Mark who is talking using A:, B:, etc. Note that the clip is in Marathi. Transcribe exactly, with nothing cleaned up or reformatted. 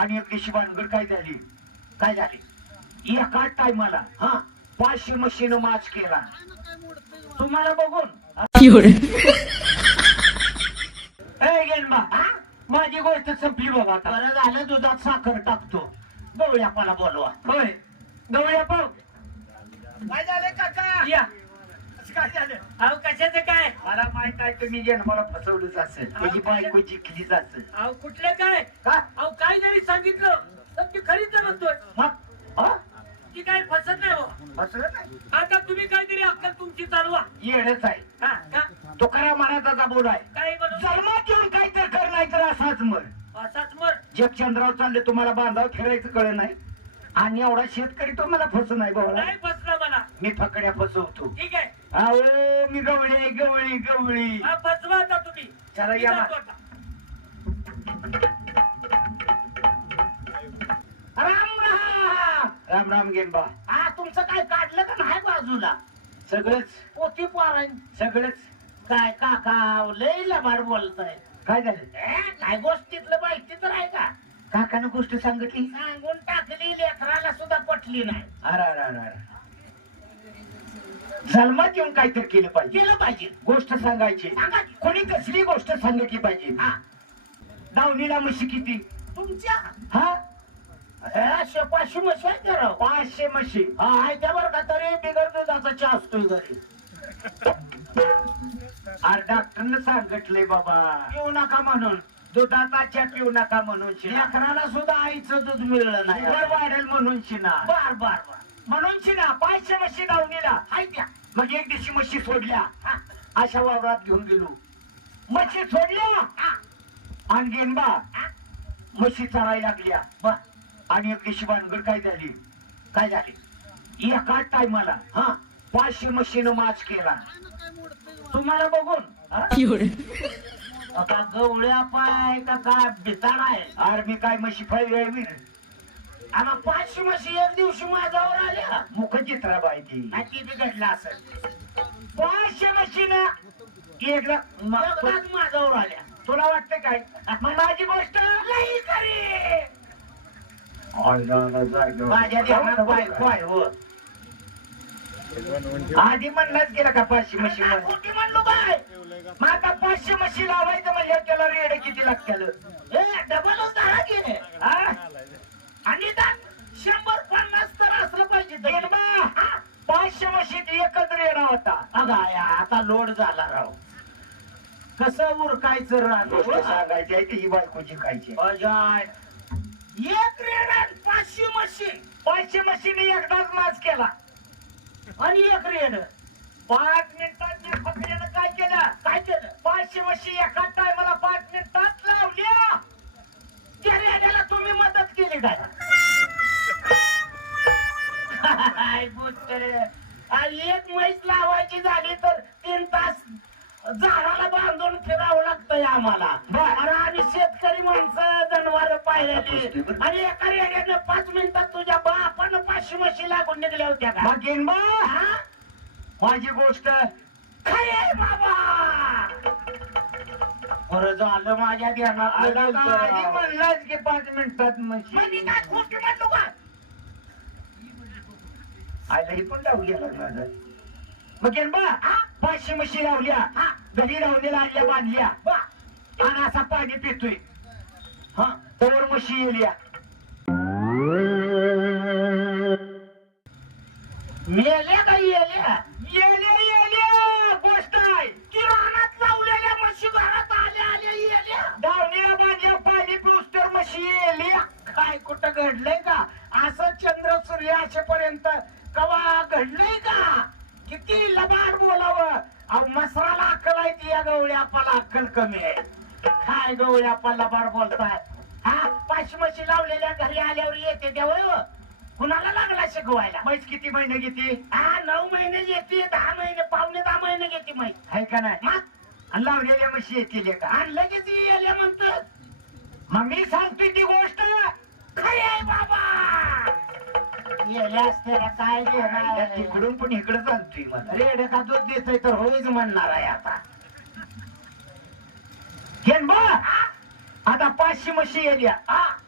A: आणि एक दिवशी भानगड काय झाली काय झाली एका टायमाला हा पाचशे मशीन माच केला तुम्हाला बघून ए गेलमा हा माझी गोष्ट संपली बाबा आता बरं झालं दुधात साखर टाकतो गवळ्यापाला बोलवा होय गवळ्यापा
B: काय झालं काका
A: या
B: काय झालं
A: अहो कशाचं काय मला माहित आहे तुम्ही जन्माला फसवलंच असेल त्याची बायको जिंकलीच असेल
B: अहो कुठलं काय
A: का
B: अहो काय जरी सांगितलं तर ती खरीच म्हणतोय
A: मग हा
B: ती काय फसत नाही हो
A: फसलं नाही
B: आता तुम्ही काहीतरी अक्कल तुमची चालवा
A: येडच आहे
B: हा का
A: तुकाराम महाराजाचा बोल आहे
B: काय म्हणून
A: जन्मात येऊन काय तर कर नाही तर असाच मर
B: असाच मर
A: जगचंद्रावर चालले तुम्हाला बांधाव फिरायचं कळ नाही आणि एवढा शेतकरी तो मला फस नाही बाबा
B: नाही फसला मला
A: मी फकड्या फसवतो
B: ठीक आहे
A: अहो मी गवळी आहे गवळी गवळी
B: हा फसवा आता तुम्ही
A: चला
B: मी
A: या
B: जातो
A: मा-
B: आता.
A: राम राम राम राम गेनबा
B: हा तुमचं काय काढलं का नाही बाजूला
A: सगळंच
B: पोती पाराय
A: सगळंच
B: काय काका लय लबाड बोलताय
A: काय झालं
B: ए, काय गोष्टीतलं माहिती तर आहे का
A: काकानं गोष्ट सांगितली
B: सांगून टाकली लेकराला सुद्धा पटली नाही
A: अरे अरे अरे अरे जन्मात येऊन काहीतरी केलं पाहिजे
B: केलं पाहिजे
A: गोष्ट सांगायची
B: सांगा की.
A: कोणी कसली गोष्ट सांगितली पाहिजे
B: हा
A: दावणीला म्हशी किती
B: तुमच्या
A: हा
B: अशा पाचशे म्हशी आहेत का राव?
A: पाचशे म्हशी
B: हा आहे त्या बरं का तरी बिगर दुधाचा चहा असतोय घरी
A: अरे डॉक्टरनं सांगितलंय बाबा
B: पिऊ नका म्हणून
A: दुधाचा चहा पिऊ नका म्हणून शिना
B: लेकराला सुद्धा आईचं दूध मिळलं नाही
A: शुगर वाढेल म्हणून शिना
B: बर बर बर
A: म्हणून शिना पाचशे म्हशी दावणीला
B: हाय त्या
A: मग एक दिवशी म्हशी सोडल्या
B: हा,
A: अशा वावरात घेऊन गेलो म्हशी सोडल्या
B: हा,
A: आणि गेनबा
B: हा.
A: म्हशी चरायला लागल्या
B: बर
A: आणि एक दिवशी भानगड काय झाली काय झाली एका टायमाला हा पाचशे म्हशीनं माच केला तुम्हाला बघून हा?
B: आता गवळ्या पाय का काय बिताड आहे
A: अरे मी काय म्हशी फाय
B: आम्हा पाचशे म्हशी एक दिवशी माझ्यावर आल्या
A: मुख चित्राबाई ती
B: आणि ती बिघडला असेल
A: पाचशे म्हशीनं एकदा म-
B: एकदाच माझ्यावर आल्या
A: तुला वाटतं काय मग माझी गोष्ट
B: लई खरी
A: माझ्या ध्यानात बायको आहे हो आधी म्हणलाच गेला का पाचशे म्हशी म्हणून
B: खोटी म्हणलो काय
A: मग आता पाचशे म्हशी लावायचं म्हणजे त्याला रेड किती लागतील
B: ए डबलच धरा गेले
A: हा?
B: आणि त्यात शंभर पन्नास तर असलं पाहिजे
A: गेनबा, हा? पाचशे म्हशीत एकच रेडा होता
B: अगा या आता लोड झाला राव कसं उरकायचं
A: गोष्ट
B: राव
A: सांगायची आहे ती ही बायको जिंकायची
B: अजाय एक रेड आणि पाचशे म्हशी
A: पाचशे म्हशीने एकदाच माच केला
B: आणि एक रेड
A: पाच मिनिटात त्या फकड्यानं काय केलं
B: काय केलं
A: पाचशे म्हशी एका टायमाला पाच मिनिटात लावल्या
B: त्या रेड्याला तुम्ही मदत केली काय काय गोष्ट रे. आणि एक म्हैस लावायची झाली तर तीन तास झाडाला बांधून फिरावं लागतंय आम्हाला अरे आणि शेतकरी माणसं जनावर पाहिलेली आणि एका रेड्यानं पाच मिनिटात तुझ्या बापानं पाचशे म्हशी लागून निघल्या होत्या का
A: मग गेनबा,
B: हा?
A: माझी गोष्ट
B: खरी आहे बाबा बरं झालं माझ्या ध्यानात
A: आधी म्हणलाच की पाच मिनिटात म्हशी
B: मग मी काय खोटी म्हणलो का
A: आयला ही पण लावू गेला माझा मग गेनबा, हा? पाचशे म्हशी लावल्या
B: हा
A: घरी लावलेल्या आणल्या बांधल्या
B: बा
A: आणि असा पाणी पितोय हा तवर म्हशी येल्या
B: मेल्या का येल्या
A: येल्या येल्या गोष्ट आहे
B: की रानात लावलेल्या म्हशी घरात आल्या आल्या येल्या
A: दावणीला बांधल्या पाणी पिऊस तर म्हशी येल्या
B: काय कुठं घडलंय का असं चंद्र सूर्य असेपर्यंत कवा घडलंय का किती लबाड बोलावं अहो मसराला अक्कल आहे ती या गवळ्यापाला अक्कल कमी आहे काय गवळ्यापा लबाड बोलताय हा पाचशे म्हशी लावलेल्या घरी आल्यावर येते तेव्हा कुणाला लागला शिकवायला
A: म्हैस किती महिने घेते
B: हा नऊ महिने येते दहा महिने पावणे दहा महिने घेते माहिती
A: आहे का नाही
B: मग
A: आणि लावलेल्या म्हशी येतील का
B: आणि लगेच येल्या म्हणतात
A: मग मी सांगतोय ती गोष्ट
B: खरी आहे बाबा येल्या असते काय घेणार
A: तिकडून पण इकडे सांगतोय मला
B: रेड का दूध देतोय तर होईच म्हणणार आहे आता
A: गेनबा, आता पाचशे म्हशी येल्या
B: हा